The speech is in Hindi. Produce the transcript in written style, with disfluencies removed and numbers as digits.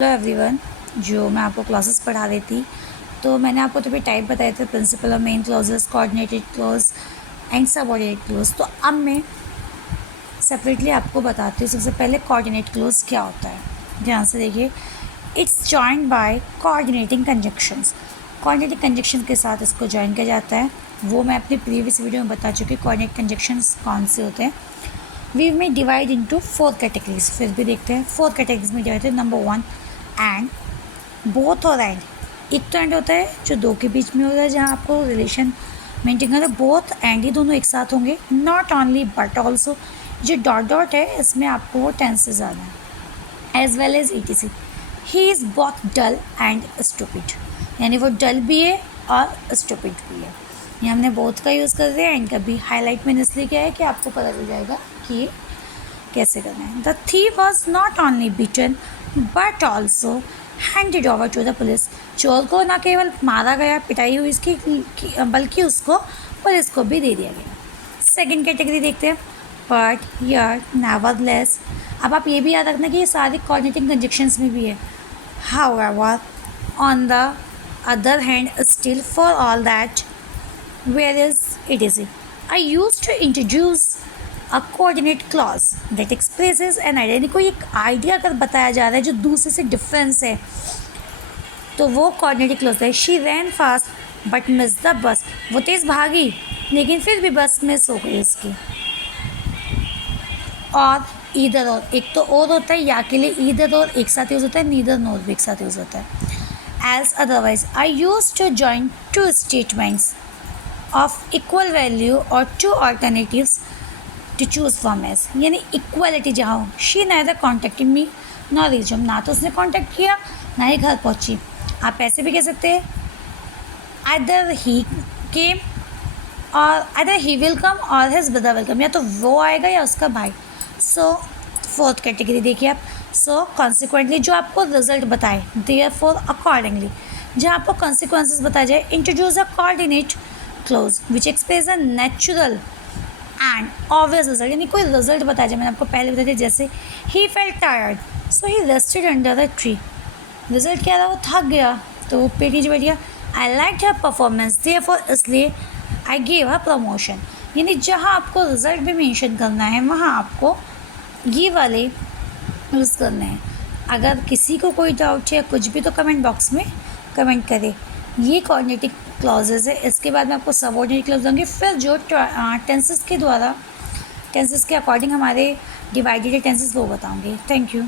Hello everyone. जो मैं आपको क्लासेस पढ़ा रही थी तो मैंने आपको तो भी टाइप बताए थे, प्रिंसिपल और main clauses, coordinated clause and subordinate clause. तो अब मैं सेपरेटली आपको बताती हूँ। सबसे पहले कोऑर्डिनेट क्लॉज क्या होता है, ध्यान से देखिए। It's joined by coordinating conjunctions. Coordinating conjunction के साथ इसको जॉइन किया जाता है। वो मैं अपनी प्रीवियस वीडियो में बता चुकी। कोऑर्डिनेट कंजक्शंस कौन से होते हैं। वी में डिवाइड इनटू 4 कैटेगरीज। फिर भी देखते हैं 4 कैटेगरीज में डिवाइड है। नंबर 1 एंड, बोथ और एंड। एक तो एंड होता है जो दो के बीच में होता है, जहाँ आपको रिलेशन मेंटेन करना है। बोथ एंड ये दोनों एक साथ होंगे। Not only but also. जो डॉट डॉट है इसमें आपको वो टेंसेज आना है। As well as ETC। He is both dull and stupid, यानी वो डल भी है और स्टूपिड भी है। ये हमने बोथ का यूज़ कर दिया। एंड का भी हाईलाइट मैंने इसलिए किया है कि आपको पता चल जाएगा कि कैसे करना है। The thief was not only beaten but also handed over to the police. चोर को न केवल मारा गया, पिटाई हुई इसकी, बल्कि उसको पुलिस को भी दे दिया गया। सेकेंड कैटेगरी देखते हैं, बट यर नेवरलेस। अब आप ये भी याद रखना कि ये सारी कोऑर्डिनेटिंग कंजक्शंस में भी है। However, on the other hand, still, for all that, where is ETC। I used to introduce a coordinate clause that expresses an identity। कोई एक आइडिया अगर बताया जा रहा है जो दूसरे से डिफरेंस है तो वो कोऑर्डिनेटिंग क्लॉज है। She rain fast but miss the bus. वो तेज़ भागी लेकिन फिर भी बस मिस हो गई उसकी। और ईदर और, एक तो और होता है या के लिए ईदर और एक साथ यूज़ होता है, नीदर नोर भी एक साथ यूज़ होता है। As otherwise, I use to join two statements of equal value और two alternatives to choose from as. यानी इक्वलिटी जहाँ हो। She neither contacted me nor reach him. ना तो उसने कॉन्टेक्ट किया ना ही घर पहुँची। आप ऐसे भी कह सकते हैं, आइदर ही केम और आइदर ही विल कम और हिज ब्रदर विल कम। या तो वो आएगा या उसका भाई। सो फोर्थ कैटेगरी देखिए आप। सो कॉन्सिक्वेंटली, जो आपको रिजल्ट बताए, देयर फॉर अकॉर्डिंगली, जहाँ आपको कॉन्सिक्वेंसेज बताया जाए। Introduce a coordinate close which express a natural and obvious result. यानी कोई रिजल्ट बताया जाए। मैंने आपको पहले बताया जैसे he felt tired so he rested under the tree. Result क्या था, वो थक गया तो वो पेड़ नीचे बैठ गया। I like her performance therefore, इसलिए आई गेव हर प्रमोशन। यानी जहाँ आपको रिजल्ट भी मेंशन करना है वहाँ आपको ये वाले यूज़ करने हैं। अगर किसी को कोई डाउट है या कुछ भी तो कमेंट बॉक्स में कमेंट करें। ये कोऑर्डिनेटिंग क्लॉजेज है। इसके बाद मैं आपको सबऑर्डिनेट क्लॉज दूँगी। फिर जो टेंसेस के द्वारा, टेंसेस के अकॉर्डिंग हमारे डिवाइडेड टेंसेस वो बताऊँगी। Thank you.